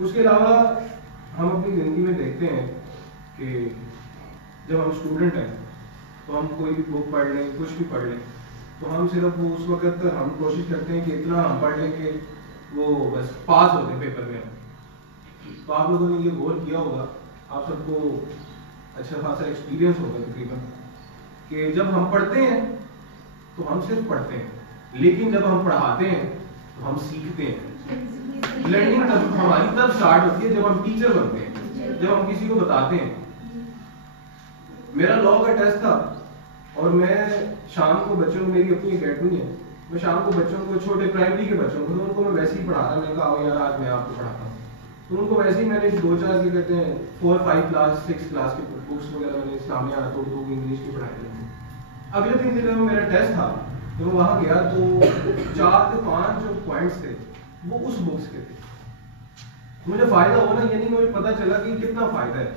उसके अलावा हम अपनी ज़िंदगी में देखते हैं कि जब हम स्टूडेंट हैं तो हम कोई भी बुक पढ़ लें, कुछ भी पढ़ लें, तो हम सिर्फ वो उस वक्त तक हम कोशिश करते हैं कि इतना हम पढ़ लें कि वो बस पास हो जाए पेपर में। तो आप लोगों ने ये गौर किया होगा, आप सबको अच्छा खासा एक्सपीरियंस होगा तकरीबन, कि जब हम पढ़ते हैं तो हम सिर्फ पढ़ते हैं, लेकिन जब हम पढ़ाते हैं तो हम सीखते हैं। लर्निंग तब हमारी तब स्टार्ट होती है जब हम टीचर बनते हैं, जब हम किसी को बताते हैं। मेरा लॉ का टेस्ट था और मैं शाम को बच्चों को, मेरी अपनी अकेडमी है, मैं शाम को बच्चों को, छोटे प्राइमरी के बच्चों को, तो उनको मैं वैसे ही पढ़ा रहा, मैंने कहा यार आज मैं आपको पढ़ाता हूँ। तो उनको वैसे ही मैंने 2-4 के कहते हैं 4-5 क्लास 6 क्लास के बुक्स वगैरह मैंने इस्लामिया तो उर्दू इंग्लिश की पढ़ाई थी। अगले 3 दिन में मेरा टेस्ट था, तो मैं वहाँ गया तो 4 से 5 जो पॉइंट्स थे वो उस बुक्स के थे। मुझे फ़ायदा हुआ ना, ये नहीं मुझे पता चला कि कितना फ़ायदा है।